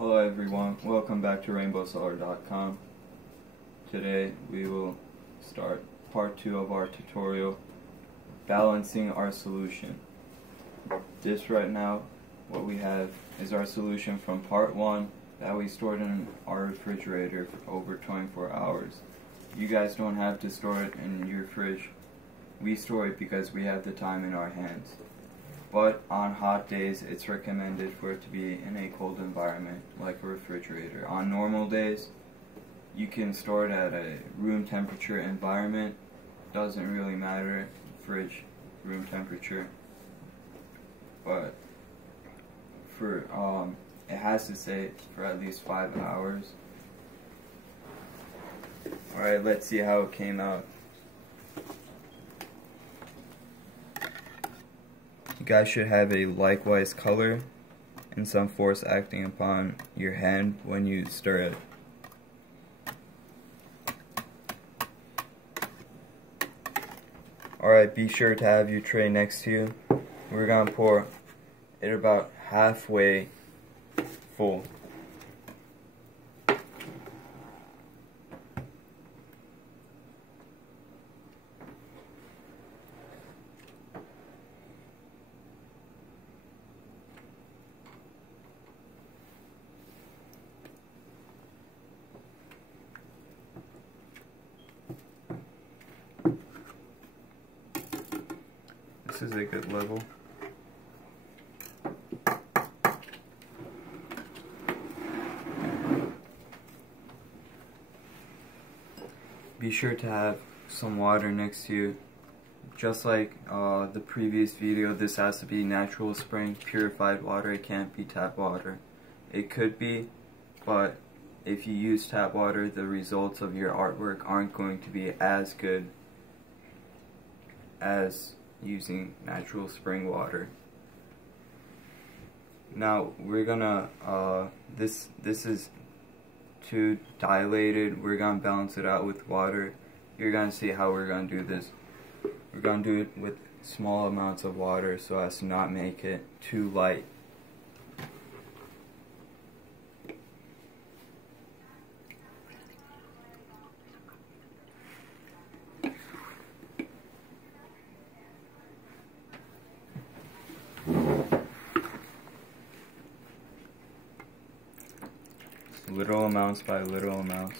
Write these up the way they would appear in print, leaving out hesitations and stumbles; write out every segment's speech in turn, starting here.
Hello everyone, welcome back to rainbowsolar.com. Today we will start part 2 of our tutorial, balancing our solution. This right now, what we have is our solution from part 1 that we stored in our refrigerator for over 24 hours. You guys don't have to store it in your fridge. We store it because we have the time in our hands. But on hot days, it's recommended for it to be in a cold environment, like a refrigerator. On normal days, you can store it at a room temperature environment. Doesn't really matter, fridge, room temperature. But for it has to stay for at least 5 hours. Alright, let's see how it came out. You guys should have a likewise color and some force acting upon your hand when you stir it. Alright, be sure to have your tray next to you. We're going to pour it about halfway full. This is a good level. Be sure to have some water next to you. Just like the previous video, this has to be natural spring purified water. It can't be tap water. It could be, but if you use tap water, the results of your artwork aren't going to be as good as using natural spring water. Now we're gonna this is too dilated. We're gonna balance it out with water. You're gonna see how we're gonna do this. We're gonna do it with small amounts of water so as to not make it too light. Little amounts by little amounts.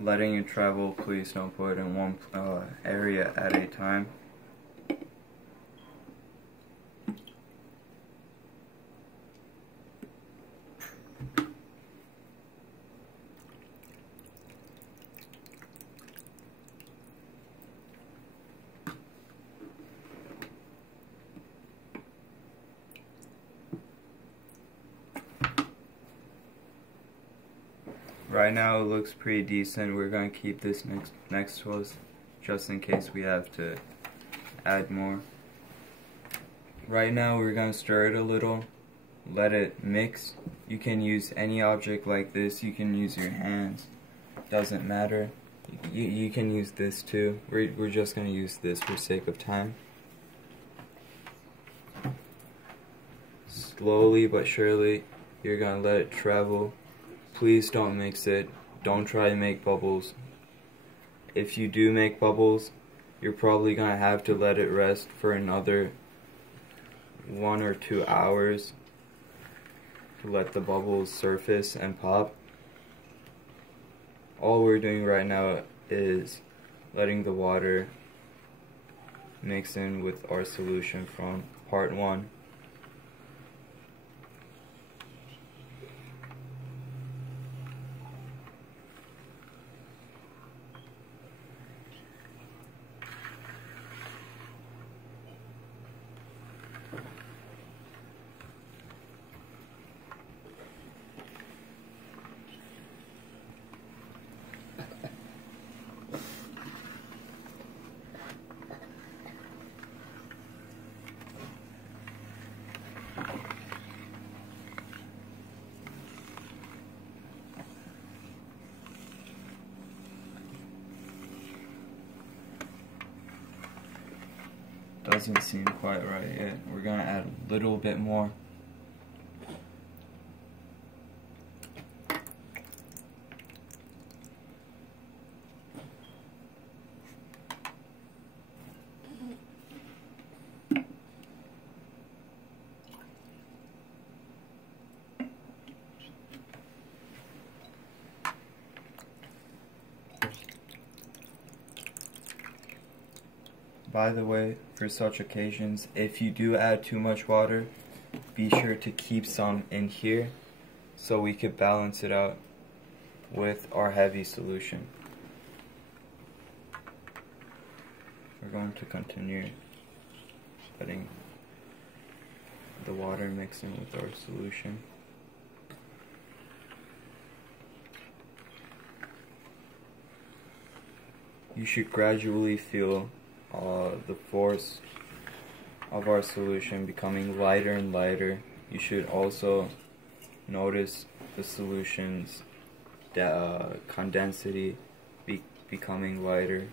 Letting it travel, please don't put it in one area at a time. Right now it looks pretty decent. We're going to keep this next to us just in case we have to add more. Right now we're going to stir it a little, let it mix. You can use any object like this. You can use your hands, doesn't matter. You can use this too. We're just going to use this for sake of time. Slowly but surely you're going to let it travel. Please don't mix it. Don't try to make bubbles. If you do make bubbles, you're probably going to have to let it rest for another 1 or 2 hours to let the bubbles surface and pop. All we're doing right now is letting the water mix in with our solution from part 1. doesn't seem quite right yet. We're going to add a little bit more. By the way, for such occasions, if you do add too much water, be sure to keep some in here so we could balance it out with our heavy solution. We're going to continue letting the water mix in with our solution. You should gradually feel the force of our solution becoming lighter and lighter. You should also notice the solution's condensity becoming lighter.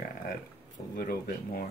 Add a little bit more.